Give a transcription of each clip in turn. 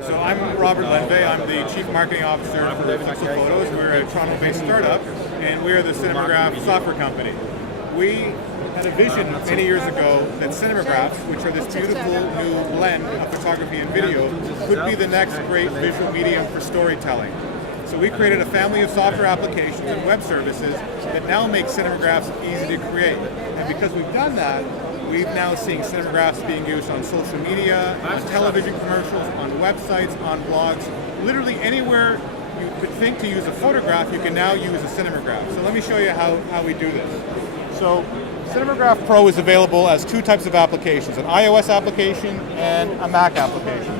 So I'm Robert Lendavi. I'm the Chief Marketing Officer for Flixel Photos. We're a Toronto-based startup, and we are the Cinemagraph software company. We had a vision many years ago that Cinemagraphs, which are this beautiful new blend of photography and video, could be the next great visual medium for storytelling. So we created a family of software applications and web services that now make Cinemagraphs easy to create. And because we've done that, we've now seen Cinemagraphs being used on social media, on television commercials, on websites, on blogs. Literally anywhere you could think to use a photograph, you can now use a Cinemagraph. So let me show you how we do this. So Cinemagraph Pro is available as two types of applications, an iOS application and a Mac application.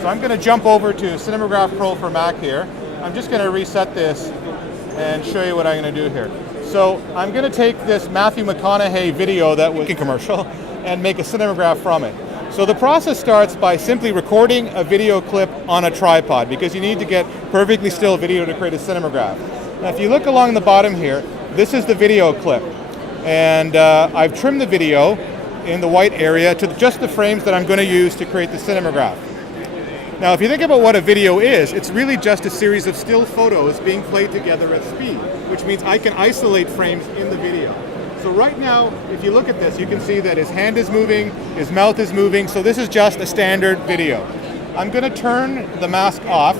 So I'm going to jump over to Cinemagraph Pro for Mac here. I'm just going to reset this and show you what I'm going to do here. So I'm going to take this Matthew McConaughey video that was a commercial and make a Cinemagraph from it. So the process starts by simply recording a video clip on a tripod because you need to get perfectly still video to create a Cinemagraph. Now if you look along the bottom here, this is the video clip. And I've trimmed the video in the white area to just the frames that I'm going to use to create the Cinemagraph. Now, if you think about what a video is, it's really just a series of still photos being played together at speed, which means I can isolate frames in the video. So right now, if you look at this, you can see that his hand is moving, his mouth is moving, so this is just a standard video. I'm going to turn the mask off,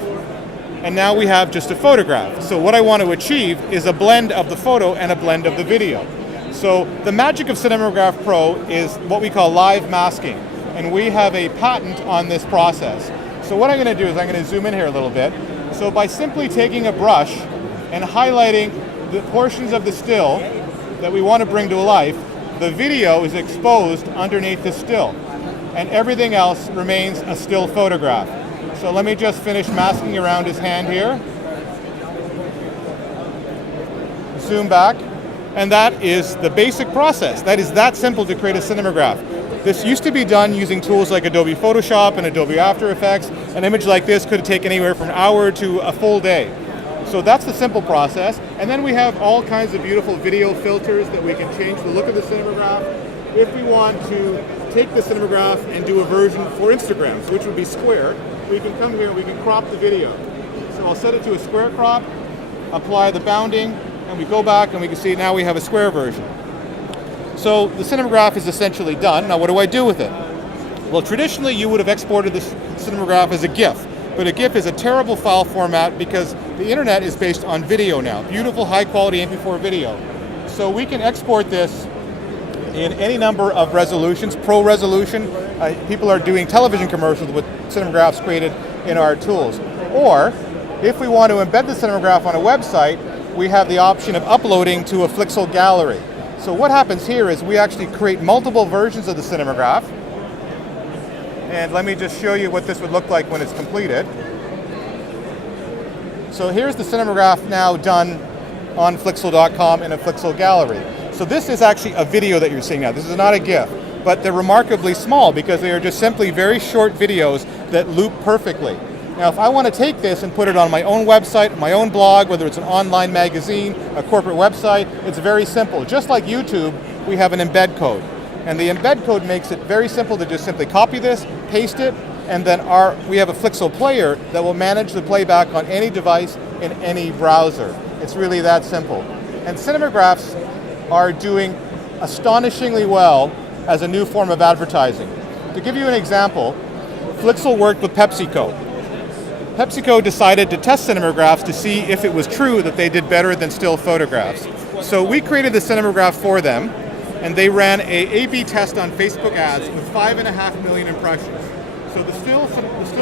and now we have just a photograph. So what I want to achieve is a blend of the photo and a blend of the video. So the magic of Cinemagraph Pro is what we call live masking, and we have a patent on this process. So what I'm going to do is I'm going to zoom in here a little bit. So by simply taking a brush and highlighting the portions of the still that we want to bring to life, the video is exposed underneath the still, and everything else remains a still photograph. So let me just finish masking around his hand here. Zoom back, and that is the basic process. That is that simple to create a Cinemagraph. This used to be done using tools like Adobe Photoshop and Adobe After Effects. An image like this could take anywhere from an hour to a full day. So that's the simple process. And then we have all kinds of beautiful video filters that we can change the look of the Cinemagraph. If we want to take the Cinemagraph and do a version for Instagram, which would be square, we can come here and we can crop the video. So I'll set it to a square crop, apply the bounding, and we go back and we can see now we have a square version. So the Cinemagraph is essentially done. Now what do I do with it? Well, traditionally you would have exported this Cinemagraph as a GIF, but a GIF is a terrible file format because the internet is based on video now, beautiful high quality MP4 video. So we can export this in any number of resolutions, pro resolution. People are doing television commercials with Cinemagraphs created in our tools. Or if we want to embed the Cinemagraph on a website, we have the option of uploading to a Flixel gallery. So what happens here is we actually create multiple versions of the Cinemagraph. And let me just show you what this would look like when it's completed. So here's the Cinemagraph now done on Flixel.com in a Flixel gallery. So this is actually a video that you're seeing now. This is not a GIF, but they're remarkably small because they are just simply very short videos that loop perfectly. Now, if I want to take this and put it on my own website, my own blog, whether it's an online magazine, a corporate website, it's very simple. Just like YouTube, we have an embed code. And the embed code makes it very simple to just simply copy this, paste it, and then we have a Flixel player that will manage the playback on any device in any browser. It's really that simple. And Cinemagraphs are doing astonishingly well as a new form of advertising. To give you an example, Flixel worked with PepsiCo. PepsiCo decided to test Cinemagraphs to see if it was true that they did better than still photographs. So we created the Cinemagraph for them, and they ran a A/B test on Facebook ads with 5.5 million impressions. So the still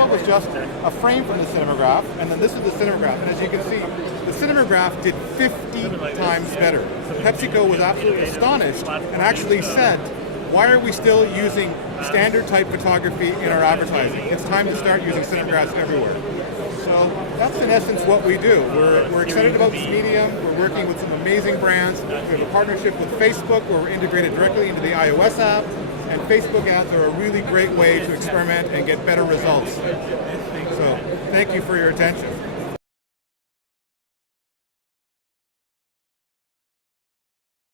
was just a frame from the Cinemagraph, and then this is the Cinemagraph. And as you can see, the Cinemagraph did 50 times better. PepsiCo was absolutely astonished and actually said, why are we still using standard type photography in our advertising? It's time to start using Cinemagraphs everywhere. So that's in essence what we do. We're excited about this medium. We're working with some amazing brands. We have a partnership with Facebook where we're integrated directly into the iOS app. And Facebook ads are a really great way to experiment and get better results. So thank you for your attention.